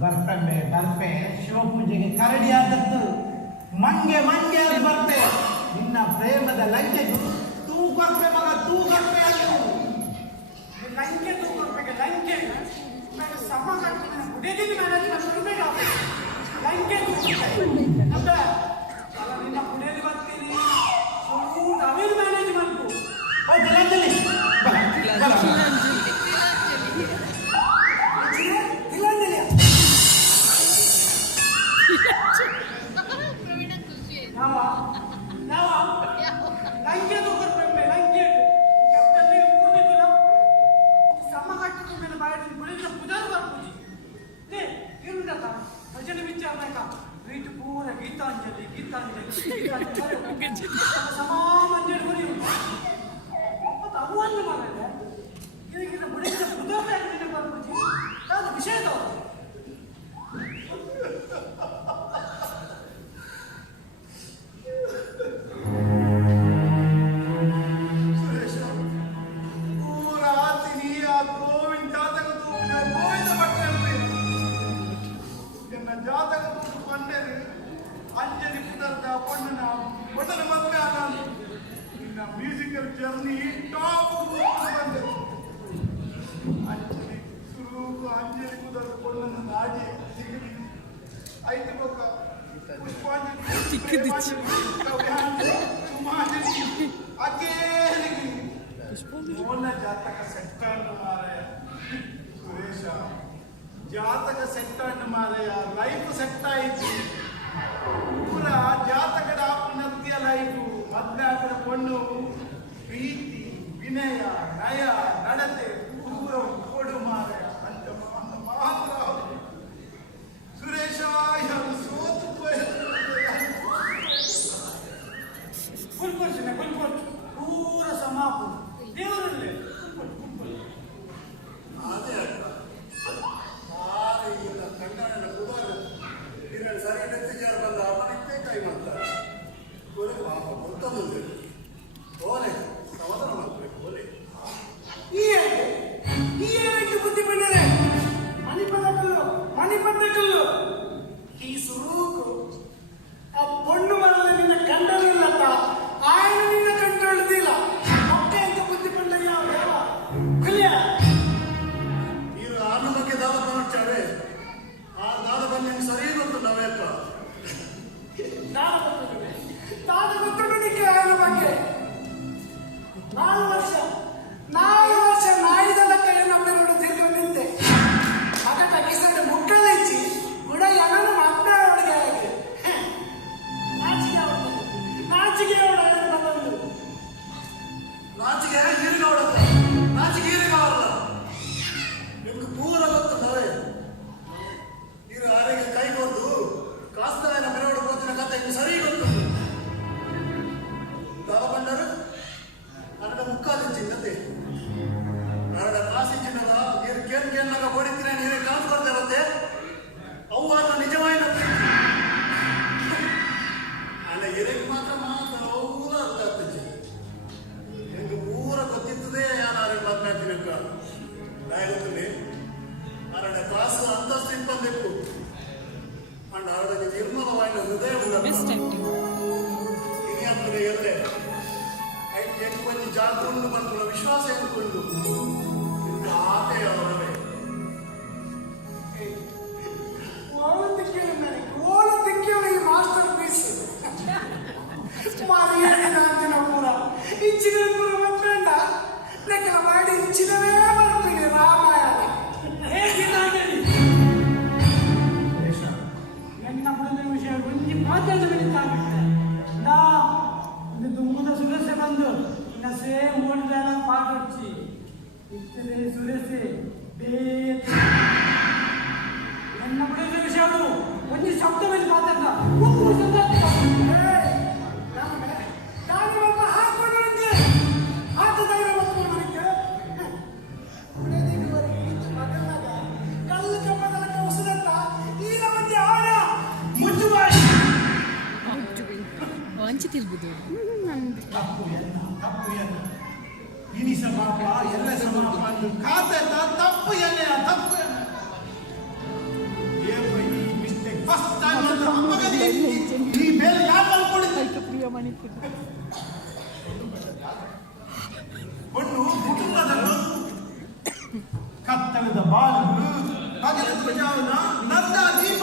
ಬರ್ಪೆ ಶಿವಪೂಜೆಗೆ ಕರಡಿ ಆದದ್ದು ಮಂಗೆ ಅದು ಬರ್ಪೆ ನಿನ್ನ ಪ್ರೇಮದ ಲಂಕೆಗೂ ತೂ ಕೊರ್ಪೆ ಮಗ ತೂ ಕೊರ್ಪೆ ಲಂಕೆ ತೂ ಕೊರ್ಪೆಗೆ ಲಂಕೆ ಸಮ ಕಟ್ಟಿನ ಗುಡಿಗೆ ಮ್ಯಾನೇಜ್ಮೆಂಟ್ ಲಂಕೆ ತೂ ಅಲ್ಲ ನಿನ್ನ ಗುಡಿಯಲ್ಲಿ ಬರ್ತೀನಿ ನವೀನ್ ಮ್ಯಾನೇಜ್ಮೆಂಟ್ ಹೌದು ಲಂಜಲಿ म्यूजिकल जर्नी टॉप बंदे अंजलि शुरू अंजलि कुदर कोल्लन नाडी सिगली ಐತೆ ಬಕ ಪುಷ್ಪಾಂಜಲಿ ತಿಕ್ಕಿದಿಚ್ಚಿ ಸುಮಾಂಜಲಿ ಅಕೇಲಿ ಮೋನ ಜಾತಕ ಸೆಟ್ಟಾಂಡ್ ಮಾರಾಯ ಸುರೇಶ ಜಾತಕ ಸೆಟ್ಟಾಂಡ್ ಮಾರಾಯ ಲೈಫ್ ಸೆಟ್ ಆಯಿತು ಪೂರಾ ಜಾತಕದ ಆಪನತ್ಯ ಲೈಫ್ ಮದ್ನಾಕರ ಪೊಣ್ಣು ಪ್ರೀತಿ ವಿನಯ ನಯ ನಡತೆ ಪೂರ ಕೊಡು ಮಾರಾಯ ಅಂತ ಮಾತ್ರ ಸುರೇಶ ಯಾರು ಸೋತು ಕುಲ್ಪರ್ಶನೆ ಪೂರ ಸಮಾಪು ದೇವರಲ್ಲೇ ಅದೇ ಈಗ ಕನ್ನಡ ಕುಮಾರ ಇದರಲ್ಲಿ ಸರಿ ನೆತ್ತಿಗೆ ಬಂದ ಅವನಿಗೆ ಕೈ ಮಾಡ್ತಾರೆ ಗೊತ್ತೊಂದು ಓಲೆ ಸಮಾಧಾನ ಮಾಡಬೇಕು ಓಲೆ ಈ ಬುದ್ಧಿ ಬಂದರೆ ಮಣಿಪಟ್ಟ ಕಲ್ಲು ಈ ಸುರೂಕು ಆ ಪೊಣ್ಣು ಬರಲು ನಿನ್ನ ಕಂಡಲಿಲ್ಲಪ್ಪ ಆಯ್ನ ನಿನ್ನ ಕಂಡುಕೊಳ್ಳುದಿಲ್ಲ ಮಕ್ಕಳ ಅಂತ ಬುದ್ಧಿ ಬಂದ ಯಾವ ಕಲಿಯ ನೀವು ಆನ ಬಗ್ಗೆ ದಾದ ಮಾಡ್ತಾರೆ ಆ ದಾದ ಬಂದು ನಿಮ್ಗೆ ಸರಿ ಗೊತ್ತು ನಾವೇಕ ದಾದ ಗೊತ್ತು ನಿಕ್ಕೆ ಆಯ್ನ ಬಗ್ಗೆ 4 ವರ್ಷ ನಾಯಿದ ಲೆಕ್ಕ ನಮ್ಮೆರಡು ತಿರುಗಿ ನಿಂತೆ ಅಗಟ ಕಿಸಡೆ ಮುಕ್ಕಲಿಚ್ಚಿ ಗುಡ ಏನನ್ನು ಮತ್ತೆ ಅವಳಿಗೆ ಆಗಿ ನಾಚಿಗೆ ಅವಳ ಬಂದೊಂದು ನಾಚಿಗೆ ಹೀರಿಗೆ ಅವಳತ್ತ ನಾಚಿಗೆ ಹೀರಿಗೆ ಅವಲ್ಲ ನಿಮ್ಗೆ ಪೂರ ಗೊತ್ತು ನಾವೇ ನೀರು ಆರೆಗೆ ಕೈ ಕೊಟ್ಟು ಕಾಸ್ತಾಯನ ಮೆರವಡು ಹೋದಿನ ಕತೆ ನಿಮ್ಗೆ ಸರಿ ಗೊತ್ತು ದಾದ ಬಂಡರು ನನ್ನ ಮುಕ್ಕಾಲಿಂಚಿಂದತೆ ನನ್ನ ಕಾಸಿಂಚಿನದ ನೀರು ಕೇನ್ನಾಗ ಹೊಡಿತೀನಿ ನೀರೇ ಕಾಸು ಕೊಡ್ತಿರತ್ತೆ ಅವು ಅನ್ನ ನಿಜವಾಯಿನ ಅಲ್ಲ ಎರೆಗೆ ಮಾತ್ರ ಪೂರ ಅರ್ಥ ಆಗ್ತದೆ ನಿಮ್ಗೆ ಪೂರ ಗೊತ್ತಿರ್ತದೆ ಯಾರು ಮಾತನಾಡ್ತೀನಿ ಅಕ್ಕ ನಾ ಗೊತ್ತಿಲ್ಲ ನನ್ನ ಕಾಸು ಅಂತಸ್ತು ಇಪ್ಪಂದಿಪ್ಪು ಅಂಡ್ ಅವರಿಗೆ ನಿರ್ಮಲವಾದ ಹೃದಯ ಆಗ್ತದೆ ಎಲ್ಲೇ ಕೊಂಚ ಜಾಗೃತಿ ಬಂದು ವಿಶ್ವಾಸ ಎಂದುಕೊಂಡು ಆತೆ ಅವರವೇ ಓಲತಿಕ್ಕೆ ಮಾಸ್ಟರ್ ಪೀಸ್ ಮಾರಿಯಾಗಿನ ಪೂರ ಇಚ್ಚಿನ ಪೂರ ಮಕ್ಕಂಡ ಲೆಕ್ಕಲ ಮಾಡಿ ಇಚ್ಚಿನವೇ ಬರ್ತೀನಿ ರಾಮಾಯಣ ನನ್ನ ಮುಂದಿನ ವಿಷಯ ಒಂದು ಮಾತಾಡಬೇಕಾಗುತ್ತೆ ನಾ ಇದು ದುಮ್ಮದ ಸುರಸೆ ಬಂದು ಇನ್ನ ಸೇಮ್ ಓಡಿದಾನ ಪಾಟೊಚ್ಚಿ ಇತ್ತಲೇ ಸುರಸೆ ನನ್ನ ಬಿಡುವ ವಿಷಯಗಳು ಒಂದು ಶಬ್ದದಲ್ಲಿ ಮಾತಾಡ ಹಾಕೊಂಡು ಹಾಕದಾರ ಕಲ್ಲು ಕಮ್ಮದ ಉಸಿದಂತ ಈಗ ಮತ್ತೆ ಆಡ ಮುಚ್ಚು ಮಾಡಿ ವಂಚಿತಿರ್ಬೋದು ತಪ್ಪು ಇನಿಸ ಪಾಪ ಎಲ್ಲ ಸಮಾಪ ಖಾತೆ ತಪ್ಪು ಎನ್ನೆ ತಪ್ಪು ಮಗನಿಗೆ ಈ ಬೇರೆ ಯಾರು ಕೊಡಿದ್ರು ಪಣ್ಣು ಕುಟುಂಬದ ಕತ್ತಲದ ಬಾಳು ಹಗಲ ಧ್ವಜಾವನ ನಂದ ದೀಪ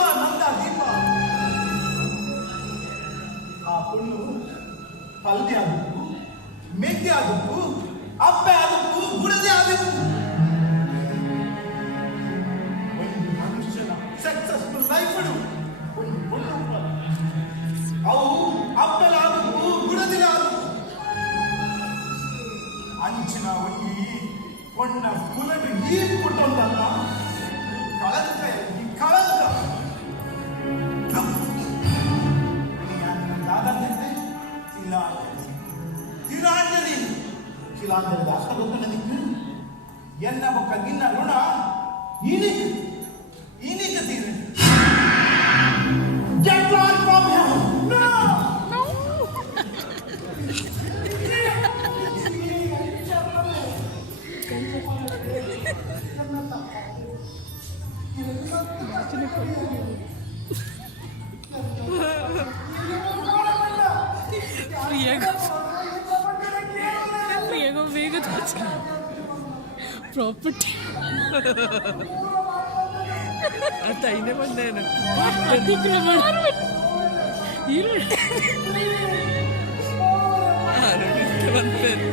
ಆ ಪಣ್ಣು ಪಲ್ಯ ಆದಕ್ಕೂ ಮೆಗ್ಗೆ ಆದಕ್ಕೂ ಅಪ್ಪೆ ಆದಕ್ಕೂ ಬುಡದೆ ಆದಕ್ಕೂ ಒಂದು ಮನುಷ್ಯನ ಸಕ್ಸಸ್ಫುಲ್ ಲೈಫ್ ಅವು ಅಪ್ಪಲಾದಕ್ಕೂ ಬುಡದಿಲ್ಲ ಆದಕ್ಕೂ ಅಂಚಿನ ಒಂದಿ ಕೊಂಡ ಕುಲಡು ಈ ಪುಟ್ಟೊಂದಲ್ಲ ಕಳಂಕ ಈ ಕಳಂಕ ದಾದಂತೆ ತಿಲಾಂಜಲಿ ಶಿಲಾಂಜಲಿ ಅಷ್ಟ ಗೊತ್ತು ನನಗೆ ಎನ್ನ ಬೊಕ್ಕ ನಿನ್ನ ಋಣ ಇನಿಕ ತೀರೆ Get lost from him! No! ಪ್ರಿಯಾಗ ಬೇಗ ಪ್ರಾಪರ್ಟಿ ತಾಯಿನೇ ಬಂದೇನು ಅತಿಕ್ರಮಣ ಆರೋಗ್ಯಕ್ಕೆ ಬಂತೇನೆ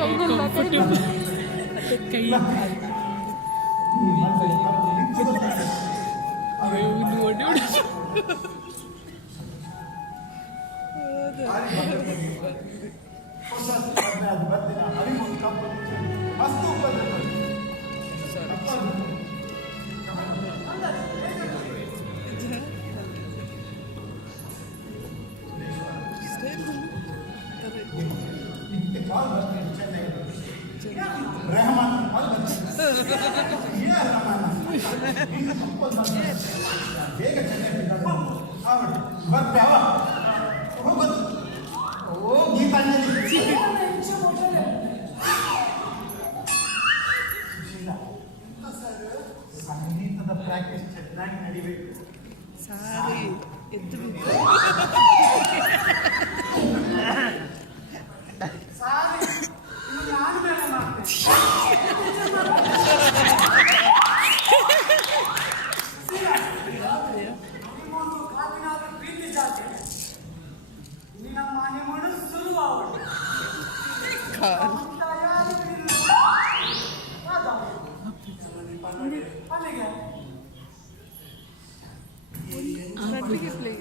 ಕಂಫರ್ಟೇಬಲ್ ಕೈ ನೋಡಿ ಬೇಗ ಬರ್ತಾವ ಹೋಗೋದು ಓ ಗೀತಾಂಜಲಿ ಸಂಗೀತದ ಪ್ರಾಕ್ಟೀಸ್ ಚೆನ್ನಾಗಿ ನಡಿಬೇಕು ಸಾರಿ ಎದ್ದು ನಾನು ಬೇರೆ ಮಾಡ್ತೇನೆ ಪ್ರೀತಿ ಜಾತಿ ನಿನ್ನ ಮನೆ ಮಾಡು ಶುರು ಅಲ್ಲಿಗೆ ಪ್ಲೇ